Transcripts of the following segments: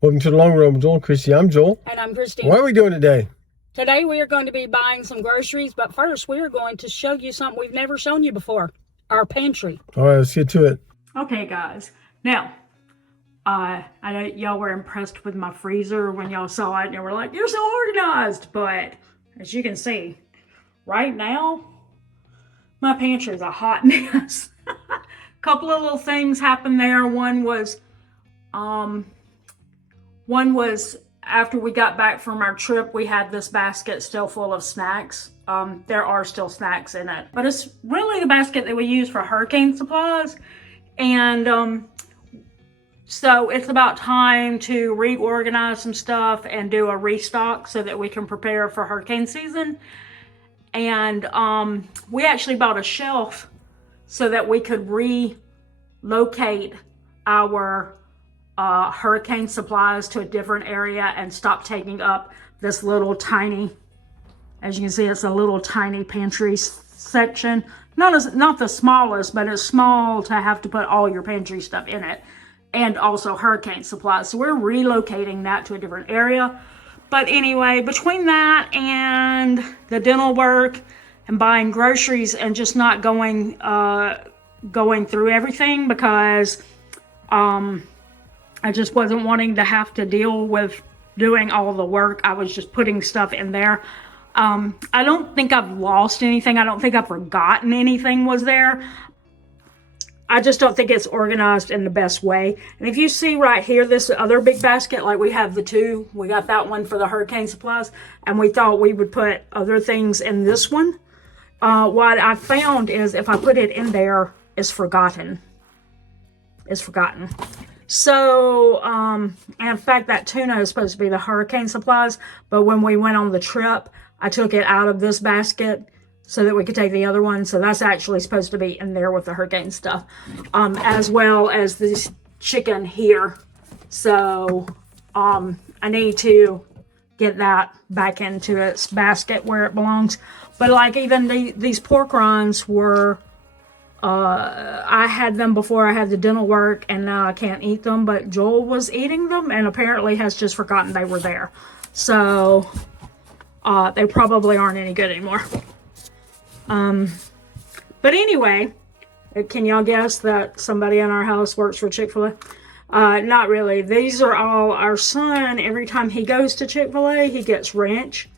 Welcome to the Long Run with Joel and Christy. I'm Joel. And I'm Christy. What are we doing today? Today we are going to be buying some groceries, but first we are going to show you something we've never shown you before. Our pantry. All right, let's get to it. Okay, guys. Now, I know y'all were impressed with my freezer when y'all saw it and you were like, you're so organized. But as you can see, right now, my pantry is a hot mess. Couple of little things happened there. One was after we got back from our trip, we had this basket still full of snacks. There are still snacks in it, but it's really the basket that we use for hurricane supplies. And so it's about time to reorganize some stuff and do a restock so that we can prepare for hurricane season. And we actually bought a shelf so that we could relocate our hurricane supplies to a different area and stop taking up this little tiny, as you can see, it's a little tiny pantry section. Not the smallest, but it's small to have to put all your pantry stuff in it, and also hurricane supplies. So we're relocating that to a different area. But anyway, between that and the dental work and buying groceries and just not going through everything, because I just wasn't wanting to have to deal with doing all the work. I was just putting stuff in there. I don't think I've lost anything. I don't think I've forgotten anything was there. I just don't think it's organized in the best way. And if you see right here, this other big basket, like we have the two, we got that one for the hurricane supplies, and we thought we would put other things in this one. What I found is if I put it in there, it's forgotten. It's forgotten. So, and in fact, that tuna is supposed to be the hurricane supplies, but when we went on the trip, I took it out of this basket so that we could take the other one. So that's actually supposed to be in there with the hurricane stuff, as well as this chicken here. So, I need to get that back into its basket where it belongs. But like even these pork rinds were, I had them before I had the dental work, and now I can't eat them, but Joel was eating them and apparently has just forgotten they were there. So, they probably aren't any good anymore. But anyway, can y'all guess that somebody in our house works for Chick-fil-A? Not really. These are all our son. Every time he goes to Chick-fil-A, he gets ranch,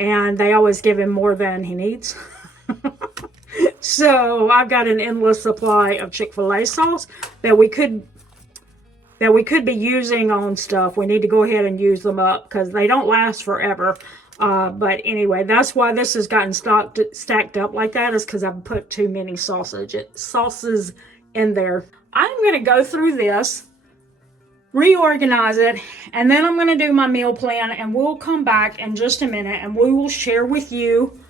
and they always give him more than he needs. So I've got an endless supply of Chick-fil-A sauce that we could be using on stuff. We need to go ahead and use them up because they don't last forever. But anyway, that's why this has gotten stacked up like that, is because I've put too many sauces in there. I'm going to go through this, reorganize it, and then I'm going to do my meal plan, and we'll come back in just a minute and we will share with you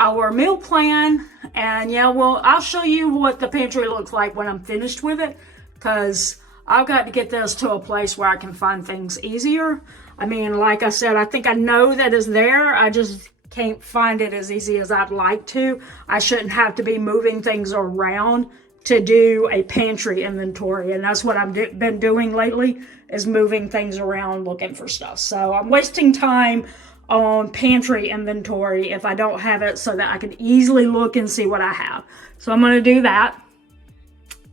our meal plan. And yeah, I'll show you what the pantry looks like when I'm finished with it, because I've got to get this to a place where I can find things easier. I mean, like I said, I think I know that it's there. I just can't find it as easy as I'd like to. I shouldn't have to be moving things around to do a pantry inventory. And that's what I've been doing lately, is moving things around looking for stuff. So I'm wasting time on pantry inventory if I don't have it, so that I can easily look and see what I have. So I'm going to do that,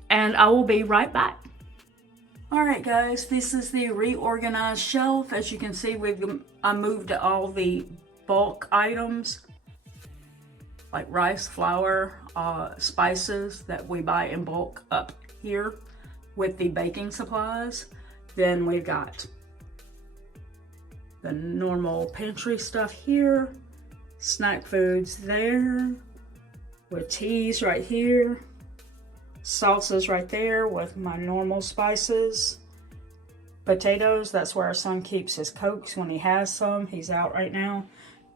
and I will be right back. Alright guys, this is the reorganized shelf. As you can see, I moved all the bulk items like rice, flour, spices that we buy in bulk up here with the baking supplies. Then we've got the normal pantry stuff here, snack foods there, with teas right here, salsas right there with my normal spices, potatoes, that's where our son keeps his Cokes when he has some. He's out right now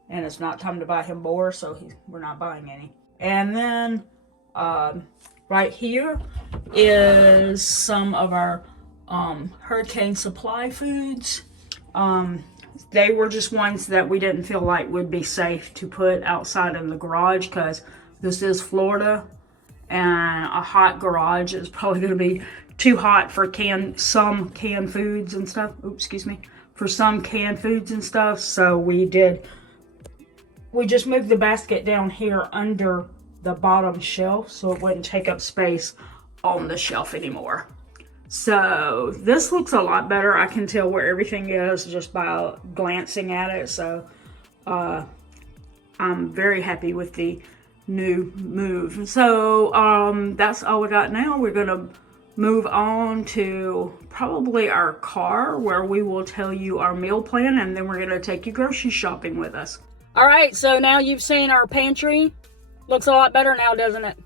and it's not time to buy him more, so we're not buying any. And then right here is some of our hurricane supply foods. They were just ones that we didn't feel like would be safe to put outside in the garage, because this is Florida and a hot garage is probably going to be too hot for some canned foods and stuff. Oops, excuse me. For some canned foods and stuff. So we just moved the basket down here under the bottom shelf so it wouldn't take up space on the shelf anymore. So this looks a lot better. I can tell where everything is just by glancing at it. So I'm very happy with the new move. So that's all we got now. We're gonna move on to probably our car, where we will tell you our meal plan, and then we're gonna take you grocery shopping with us. All right, so now you've seen our pantry. Looks a lot better now, doesn't it?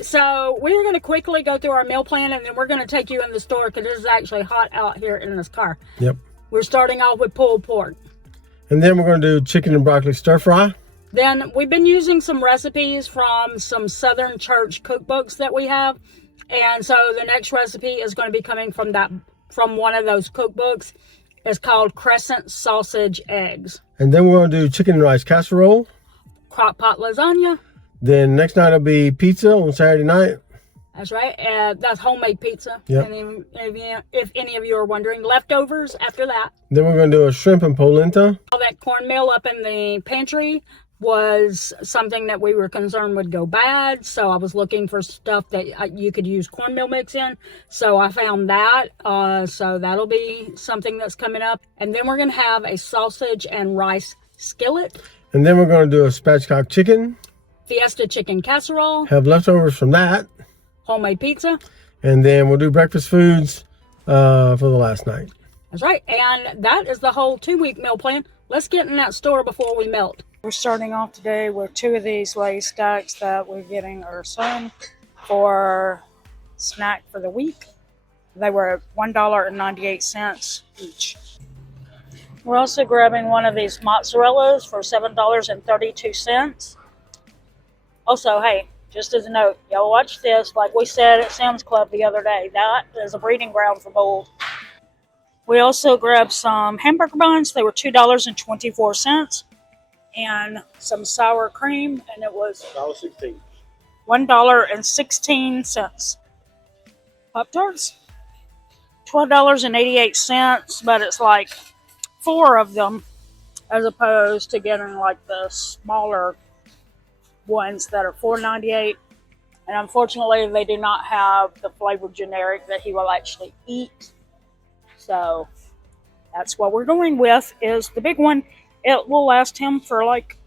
So we're going to quickly go through our meal plan, and then we're going to take you in the store because it is actually hot out here in this car. Yep. We're starting off with pulled pork. And then we're going to do chicken and broccoli stir fry. Then we've been using some recipes from some Southern Church cookbooks that we have. And so the next recipe is going to be coming from one of those cookbooks. It's called Crescent Sausage Eggs. And then we're going to do chicken and rice casserole. Crock pot lasagna. Then next night will be pizza on Saturday night. That's right. That's homemade pizza. Yep. And if any of you are wondering, leftovers after that. Then we're going to do a shrimp and polenta. All that cornmeal up in the pantry was something that we were concerned would go bad. So I was looking for stuff that you could use cornmeal mix in. So I found that. So that'll be something that's coming up. And then we're going to have a sausage and rice skillet. And then we're going to do a spatchcock chicken. Fiesta chicken casserole. Have leftovers from that. Homemade pizza. And then we'll do breakfast foods for the last night. That's right. And that is the whole 2-week meal plan. Let's get in that store before we melt. We're starting off today with 2 of these Lay's stacks that we're getting our son for snack for the week. They were $1.98 each. We're also grabbing one of these mozzarellas for $7.32. Also, hey, just as a note, y'all watch this. Like we said at Sam's Club the other day, that is a breeding ground for mold. We also grabbed some hamburger buns. They were $2.24. And some sour cream, and it was $1.16. Pop-Tarts, $12.88, but it's like 4 of them as opposed to getting like the smaller ones that are $4.98. And unfortunately, they do not have the flavored generic that he will actually eat. So that's what we're going with, is the big one. It will last him for like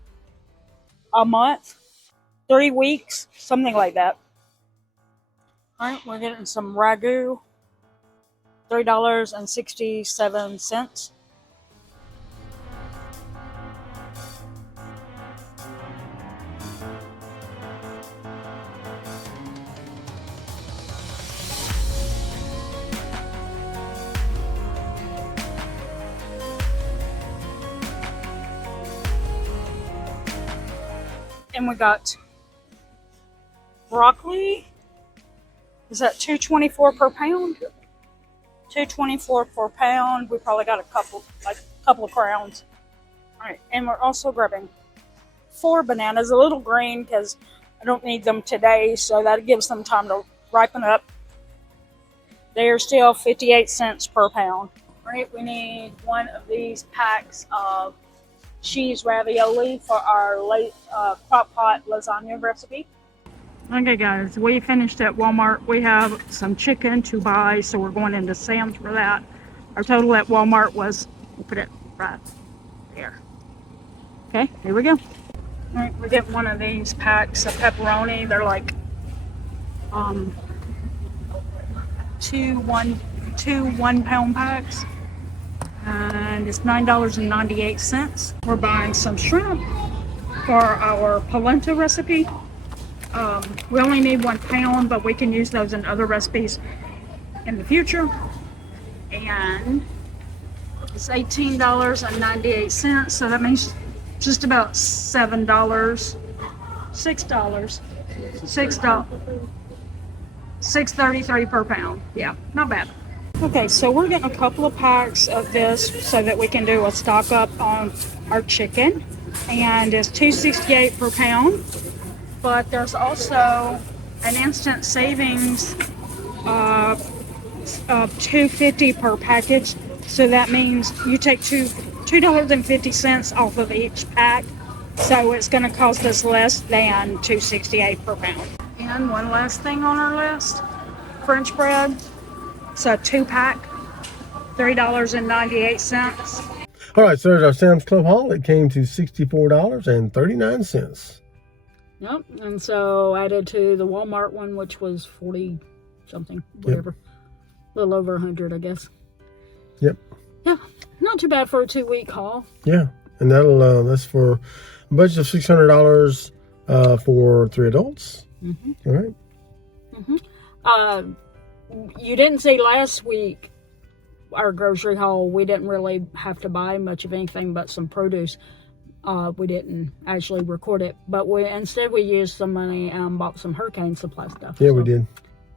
a month, 3 weeks, something like that. All right, we're getting some Ragu, $3.67. And we got broccoli. Is that $2.24 per pound? $2.24 per pound. We probably got a couple of crowns. All right, and we're also grabbing 4 bananas, a little green because I don't need them today, so that gives them time to ripen up. They are still 58 cents per pound. All right, we need 1 of these packs of cheese ravioli for our late crock pot lasagna recipe. Okay guys, we finished at Walmart. We have some chicken to buy, so we're going into Sam's for that. Our total at Walmart was, we'll put it right there. Okay, here we go. All right, we get 1 of these packs of pepperoni. They're like 2 1-pound packs. And it's $9.98. We're buying some shrimp for our polenta recipe. We only need 1 pound, but we can use those in other recipes in the future. And it's $18.98, so that means just about $7. $6.33 per pound. Yeah, not bad. Okay, so we're getting a couple of packs of this so that we can do a stock up on our chicken. And it's $2.68 per pound. But there's also an instant savings $2.50 per package. So that means you take $2.50 off of each pack. So it's going to cost us less than $2.68 per pound. And one last thing on our list, French bread. It's a 2-pack, $3.98. All right, so there's our Sam's Club haul. It came to $64.39. Yep. And so added to the Walmart one, which was 40 something, whatever. A little over 100, I guess. Yep. Yeah. Not too bad for a 2-week haul. Yeah, and that's for a budget of $600 for 3 adults. Mm-hmm. All right. Mm-hmm. You didn't see last week our grocery haul. We didn't really have to buy much of anything but some produce. We didn't actually record it, but instead we used some money and bought some hurricane supply stuff. Yeah, we did.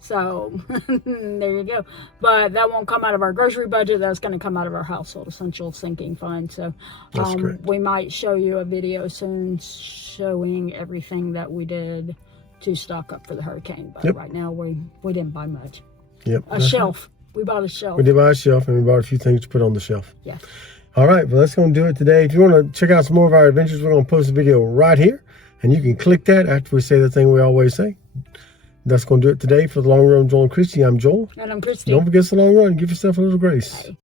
So there you go. But that won't come out of our grocery budget. That's going to come out of our household essential sinking fund. So That's correct. we might show you a video soon showing everything that we did to stock up for the hurricane. But Yep. right now we didn't buy much. Yep. A shelf. We bought a shelf. We did buy a shelf, and we bought a few things to put on the shelf. Yeah. All right, well, that's going to do it today. If you want to check out some more of our adventures, we're going to post a video right here, and you can click that after we say the thing we always say. That's going to do it today for the Long Run, Joel and Christy. I'm Joel. And I'm Christy. Don't forget the long run. Give yourself a little grace. Bye.